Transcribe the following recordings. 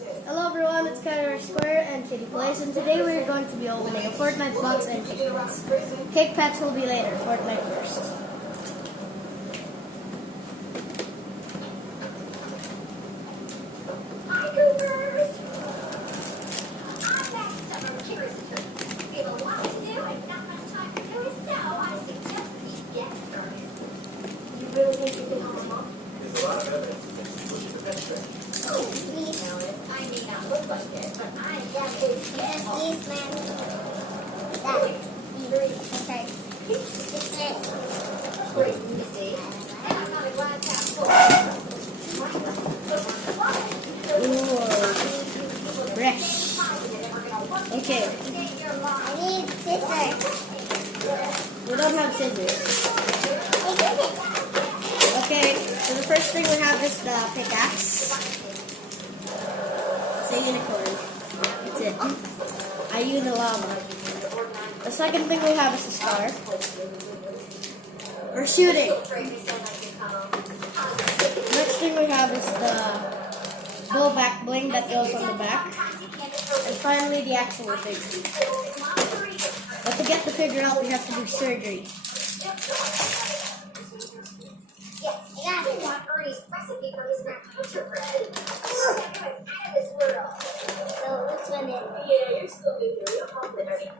Hello everyone, it's Kyler Square and Kitty Plays, and today we're going to be opening a Fortnite box and cake pets. Cake pets will be later, Fortnite first. Hi, Coopers! I'm back to summer curious. We have a lot to do and not much time to do it, so I suggest we get started. You really think you can help us, Mom? There's a lot of evidence that you push the bench strength. Oh, please, Alice. I may not look like it, but I am a These man. That. Okay. It's it. great to see. And I'm not a glass half full. Ooh, fresh. Okay, I need scissors. we don't have scissors. I did it. Okay, so the first thing we have is the pickaxe. It's a unicorn. That's it. I use the llama. The second thing we have is a star. We're shooting. Next thing we have is the bow back bling that goes on the back. And finally the actual figure. But to get the figure out, we have to do surgery. Yes, and I want Ernie's recipe for his macaroni bread. Out of this world. So which one is it? Yeah, you're still new here. You'll help with Ernie.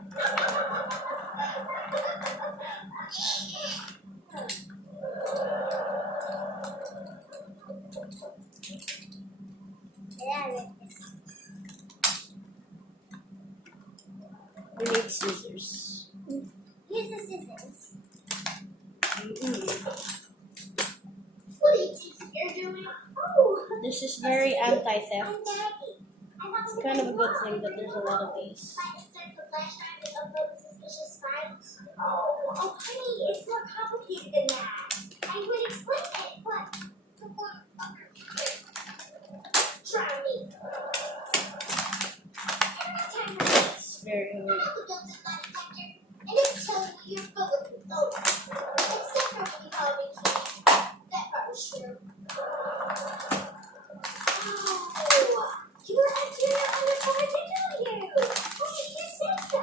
We need scissors. Here's the scissors. What do you think you're doing? Oh, This is very anti-theft. I'm Maggie. I want It's kind of a good thing that there's a lot of these. Oh, honey, it's more complicated than that. I would explain it, but try me. Every time I It's very hard. have a built-in lie detector, and it's telling me you're full of oh, except for when you call me Kitty. That part was true. Oh, you were a dear undercover digital you. Why did you say so?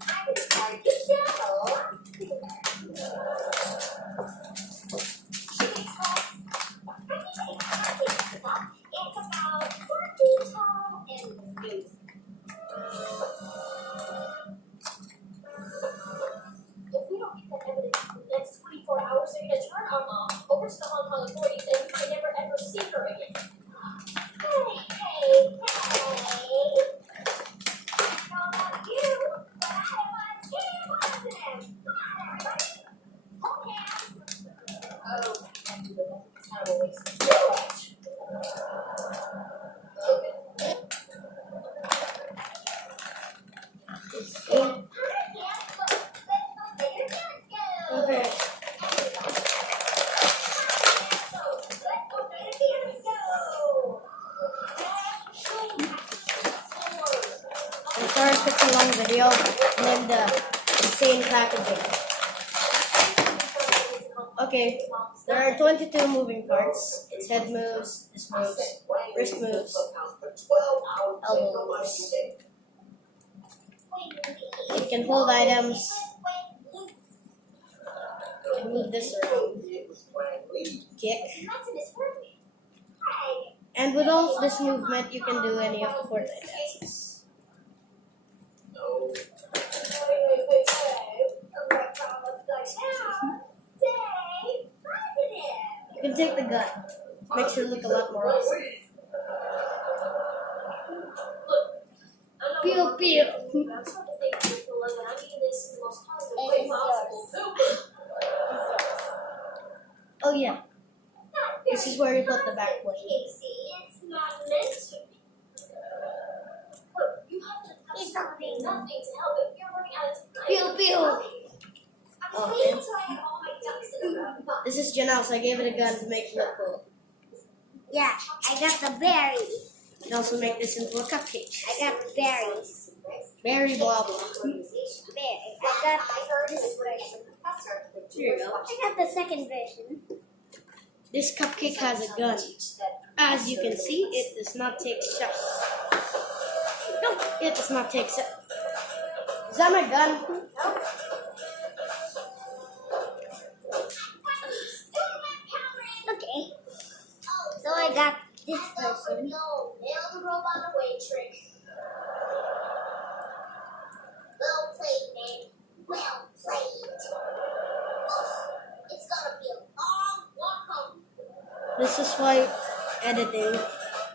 I'm sorry, you know. She makes calls. It's about 4 feet tall and new. If we don't get that evidence in the next 24 hours, they're going to turn our mom over to the Hong Kong authorities and we may never ever see her again. Hey. I don't know about you, but I am on team positive. Hi, everybody. Hold hands. Oh, that's kind of a waste of storage. Okay. I'm sorry for such a long video. Named the insane packaging. Okay, there are 22 moving parts. Its head moves, this moves, wrist moves, elbow moves. It can hold items. You can move this around. Kick. And with all of this movement, you can do any of the Fortnite dances. You can take the gun. Makes her look a lot more awesome. Pew pew. Oh yeah, this is where you put the back plate. It's not meant to be. Look, you have to have nothing to help it. You're running out of time. Pew pew. I'm waiting until I have all my ducks in a row. This is Janelle, so I gave it a gun to make it look cool. Yeah, I got the berry. And also make this into a cupcake. I got the berries. Berry blah blah. Berry. I got this version. Here you go. I got the second version. This cupcake has a gun. As you can see, it does not take shots. No, it does not take shots. Is that my gun? Okay. So I got this person. No, nail the robot away trick. Well played, man. Well played. It's gonna be a long walk home. This is why editing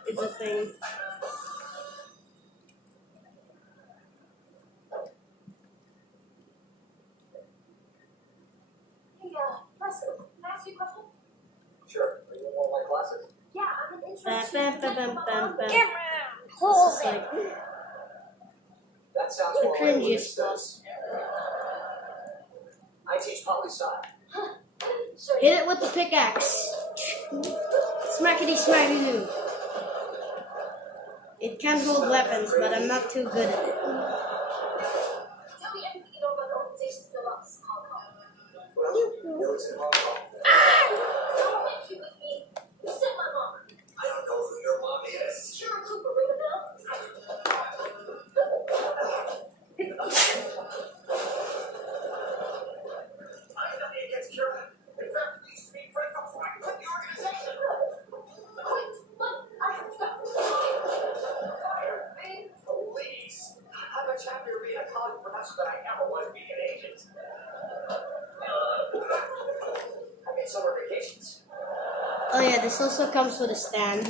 is a thing. Hey, Preston, can I ask you a question? Sure. Are you in one of my classes? Yeah, I'm an intro. Bam, bam, bam, bam, bam, bam. Camera. This Hold is it. like That sounds the more like what it cringiest says. boss. I teach poli-sci. Sure. Hit it with the pickaxe. Smackety smackety doo. It can hold weapons, but I'm not too good at it. Tell me everything you know about the organization's still up. Hong Kong. Well, you know it's in Hong Kong. Don't make you with me. You said my mom. I don't know who your mom is. Sure, Cooper, ring a bell? I'm nothing against Carolyn. In fact, we used to be friends before I quit the organization. Wait, what? I have to stop. Fire me, please. I'm a chapter being a college professor that I never was being an agent. I made summer vacations. Oh yeah, this also comes with a stand.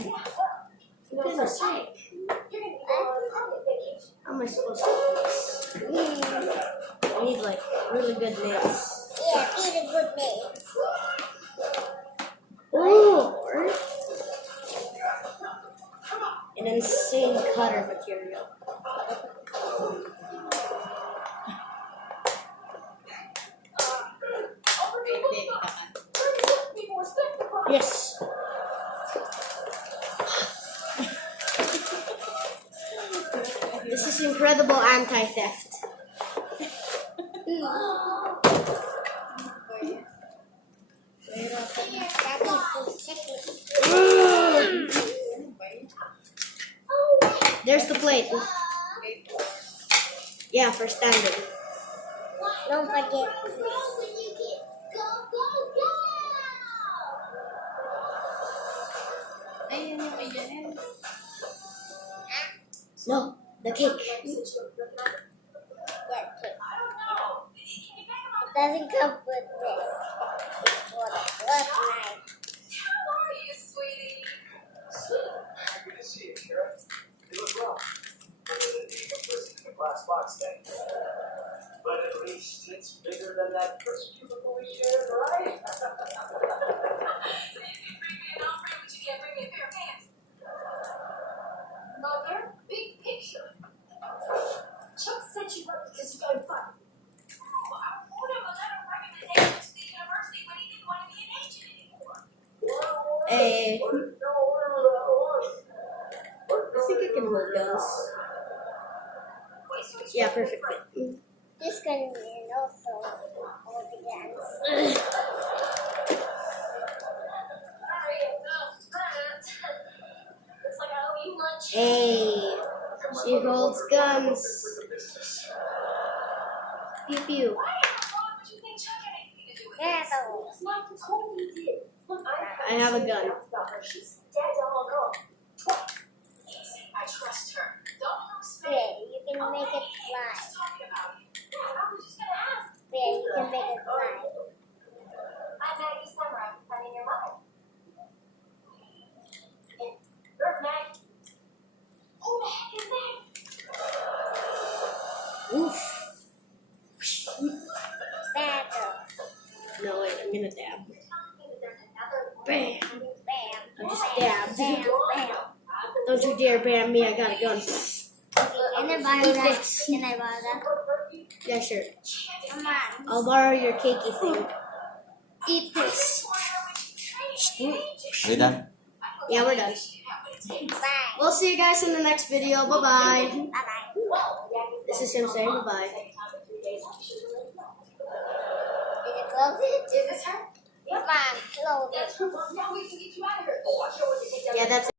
For goodness sake. You're gonna be on permanent vacation. How am I supposed to do this? I need like really good nails. Yeah, be a good name. Or an insane cutter material. People respect the process. Yes. This is incredible anti-theft. There's the plate. Yeah, for standing. Don't forget. Go, go, go! No, the cake. It doesn't come with this. It's for the Fortnite. How are you, sweetie? Happy to see you, Kara. You look well. Other than being a person in a glass box then. But at least it's bigger than that first cubicle we shared, right? So you can bring me an offering, but you can't bring me a pair of pants. Mother, big picture. Chuck sent you up because you got a fight. Oh, I wrote him a letter of recommendation to the university when he didn't want to be an agent anymore. Hey. I think I can hold guns. Yeah, perfectly. This gun is also all the guns. Looks like I owe you lunch. Hey, she holds guns. Pew pew. Why in the world would you think Chuck had anything to do with Yeah, this? though. It's not the told me he did. Look, I have a gun. about her. She's dead to Hong Kong. Twice. Easy. I trust her. Don't lose faith. Yeah, you can make it Okay, fly. just talking about you. Yeah, I was just gonna ask. Yeah, you can make it fly. I'm Maggie Summer. I'm planning your life. And you're Maggie. Who the heck is that? Oof. Battle. No, wait, I'm gonna dab. There's another Bam. Bam. I just dabbed. Bam. Bam. Don't you dare bam me, I got a gun. Okay, can I borrow that? Can I borrow that? Yeah, sure. Come on. I'll borrow your cakey thing. Eat this. Are we done? Yeah, we're done. Bye. We'll see you guys in the next video. Bye-bye. Bye-bye. This is him saying bye-bye. Did you close it? Is this her? Fine, slowly. Now we can get you out of here. Oh, I sure want to take that. Yeah, that's